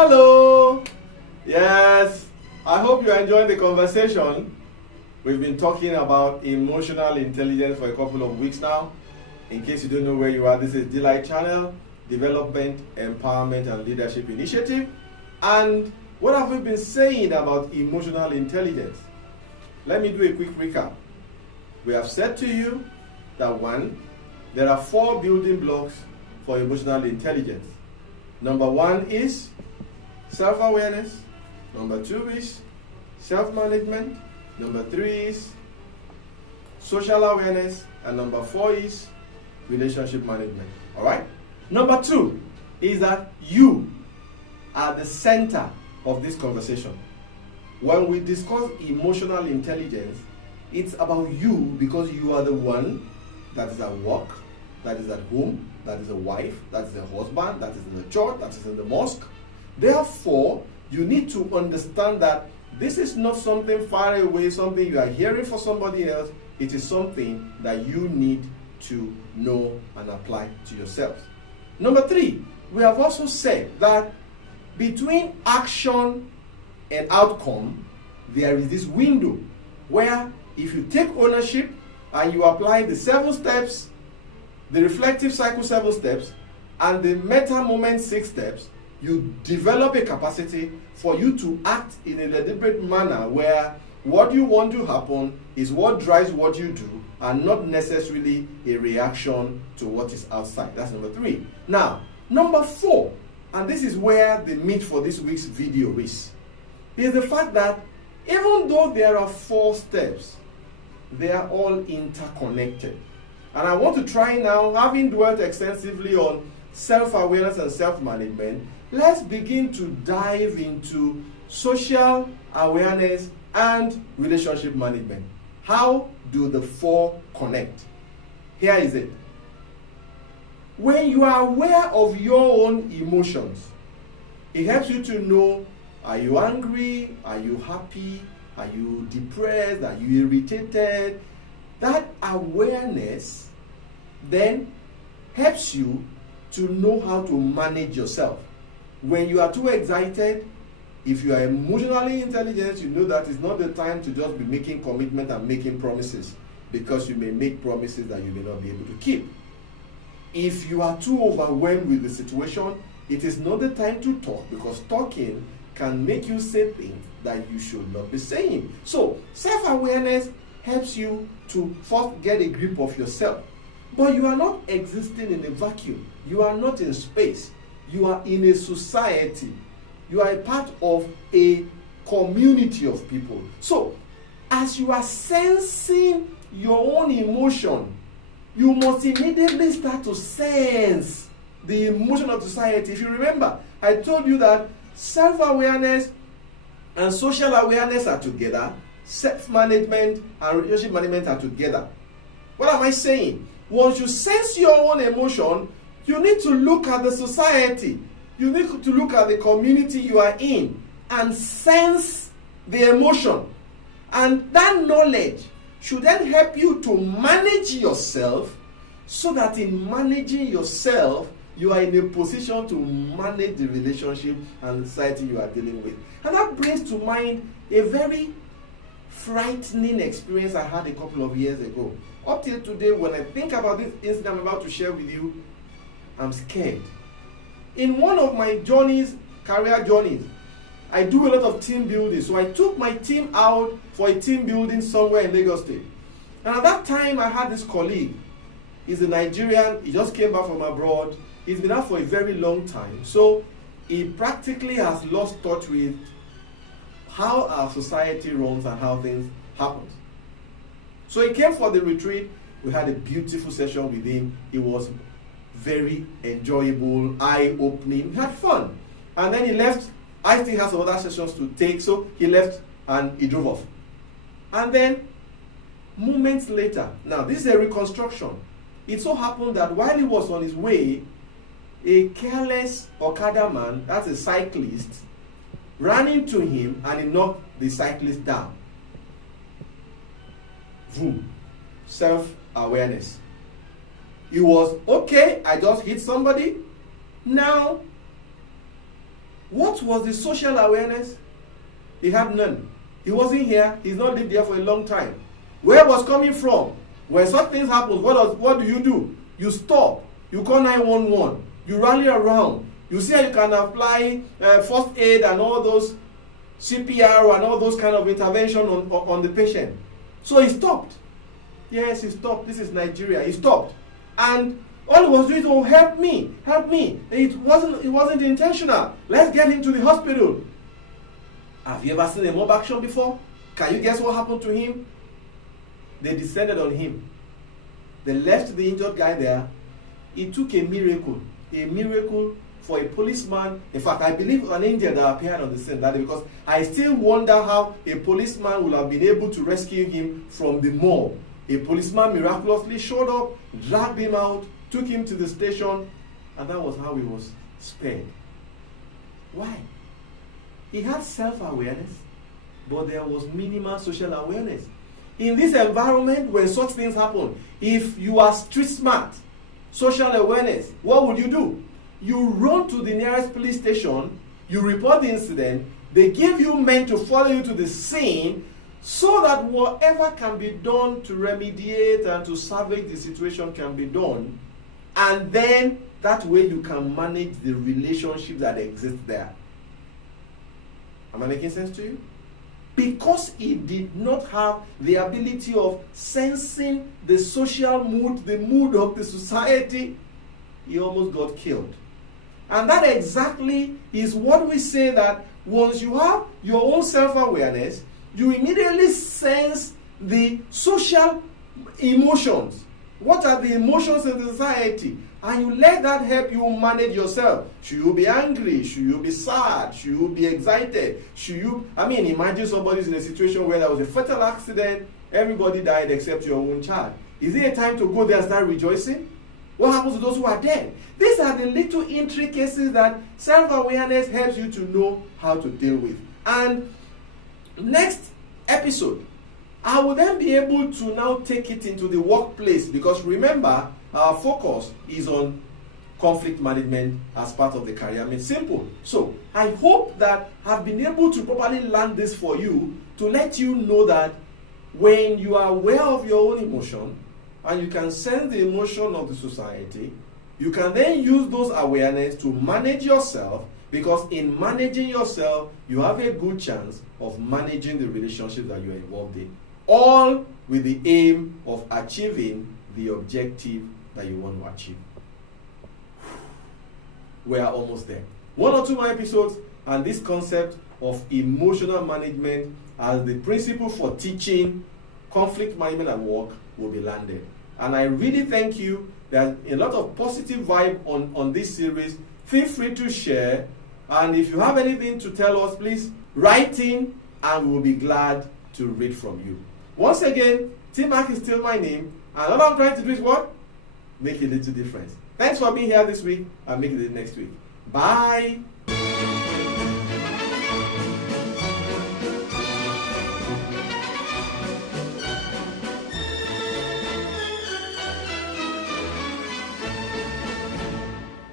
Hello. Yes, I hope you are enjoying the conversation. We've been talking about emotional intelligence for a couple of weeks now. In case you don't know where you are, this is Delight Channel, Development, Empowerment and Leadership Initiative. And what have we been saying about emotional intelligence? Let me do a quick recap. We have said to you that one, there are 4 building blocks for emotional intelligence. Number 1 is self-awareness. Number 2 is self-management. Number 3 is social awareness. And number 4 is relationship management. All right? Number 2 is that you are the center of this conversation. When we discuss emotional intelligence, it's about you because you are the one that is at work, that is at home, that is a wife, that is a husband, that is in the church, that is in the mosque. Therefore, you need to understand that this is not something far away, something you are hearing for somebody else. It is something that you need to know and apply to yourselves. Number 3, we have also said that between action and outcome, there is this window where if you take ownership and you apply the 7 steps, the reflective cycle 7 steps, and the meta moment 6 steps, you develop a capacity for you to act in a deliberate manner where what you want to happen is what drives what you do and not necessarily a reaction to what is outside. That's number 3. Now, number 4, and this is where the meat for this week's video is the fact that even though there are 4 steps, they are all interconnected. And I want to try now, having dwelt extensively on self-awareness and self-management, let's begin to dive into social awareness and relationship management. How do the 4 connect? Here is it. When you are aware of your own emotions, it helps you to know, are you angry? Are you happy? Are you depressed? Are you irritated? That awareness then helps you to know how to manage yourself. When you are too excited, if you are emotionally intelligent, you know that it's not the time to just be making commitment and making promises, because you may make promises that you may not be able to keep. If you are too overwhelmed with the situation, it is not the time to talk, because talking can make you say things that you should not be saying. So, self-awareness helps you to first get a grip of yourself. But you are not existing in a vacuum. You are not in space. You are in a society. You are a part of a community of people. So, as you are sensing your own emotion, you must immediately start to sense the emotion of society. If you remember, I told you that self-awareness and social awareness are together. Self-management and relationship management are together. What am I saying? Once you sense your own emotion, you need to look at the society. You need to look at the community you are in and sense the emotion. And that knowledge should then help you to manage yourself, so that in managing yourself, you are in a position to manage the relationship and the society you are dealing with. And that brings to mind a very frightening experience I had a couple of years ago. Up till today, when I think about this incident I'm about to share with you, I'm scared. In one of my journeys, career journeys, I do a lot of team building. So I took my team out for a team building somewhere in Lagos State. And at that time, I had this colleague. He's a Nigerian. He just came back from abroad. He's been out for a very long time. So he practically has lost touch with how our society runs and how things happen. So he came for the retreat. We had a beautiful session with him. It was very enjoyable, eye-opening. We had fun. And then he left. I still have some other sessions to take, so he left and he drove off. And then, moments later, now this is a reconstruction. It so happened that while he was on his way, a careless Okada man, that's a cyclist, ran into him and he knocked the cyclist down. Boom. Self-awareness. It was, okay, I just hit somebody. Now, What was the social awareness? He had none. He wasn't here. He's not lived there for a long time. Where was coming from? When such things happen, what do? You stop. You call 911. You rally around. You see how you can apply first aid and all those CPR and all those kind of intervention on the patient. So he stopped. Yes, he stopped. This is Nigeria. He stopped. And all he was doing was, help me. It wasn't intentional. Let's get him to the hospital. Have you ever seen a mob action before? Can you guess what happened to him? They descended on him. They left the injured guy there. It took a miracle for a policeman. In fact, I believe an angel that appeared on the scene that day, because I still wonder how a policeman would have been able to rescue him from the mob. A policeman miraculously showed up, dragged him out, took him to the station, and that was how he was spared. Why? He had self-awareness, but there was minimal social awareness. In this environment, when such things happen, if you are street smart, social awareness, what would you do? You run to the nearest police station, you report the incident, they give you men to follow you to the scene, so that whatever can be done to remediate and to salvage the situation can be done. And then that way you can manage the relationship that exists there. Am I making sense to you? Because he did not have the ability of sensing the social mood, the mood of the society, he almost got killed. And that exactly is what we say, that once you have your own self-awareness, you immediately sense the social emotions. What are the emotions in the society? And you let that help you manage yourself. Should you be angry? Should you be sad? Should you be excited? Imagine somebody's in a situation where there was a fatal accident, everybody died except your own child. Is it a time to go there and start rejoicing? What happens to those who are dead? These are the little intricacies that self-awareness helps you to know how to deal with. And next episode, I will then be able to now take it into the workplace, because remember, our focus is on conflict management as part of the career made simple. So I hope that I've been able to properly land this for you, to let you know that when you are aware of your own emotion and you can sense the emotion of the society, you can then use those awareness to manage yourself, because in managing yourself, you have a good chance of managing the relationship that you are involved in, all with the aim of achieving the objective that you want to achieve. We are almost there. 1 or 2 more episodes, and this concept of emotional management as the principle for teaching conflict management at work will be landed. And I really thank you. There's a lot of positive vibe on this series. Feel free to share. And if you have anything to tell us, please write in, and we will be glad to read from you. Once again, T-Mac is still my name. And all I'm trying to do is what? Make a little difference. Thanks for being here this week, and make it next week. Bye.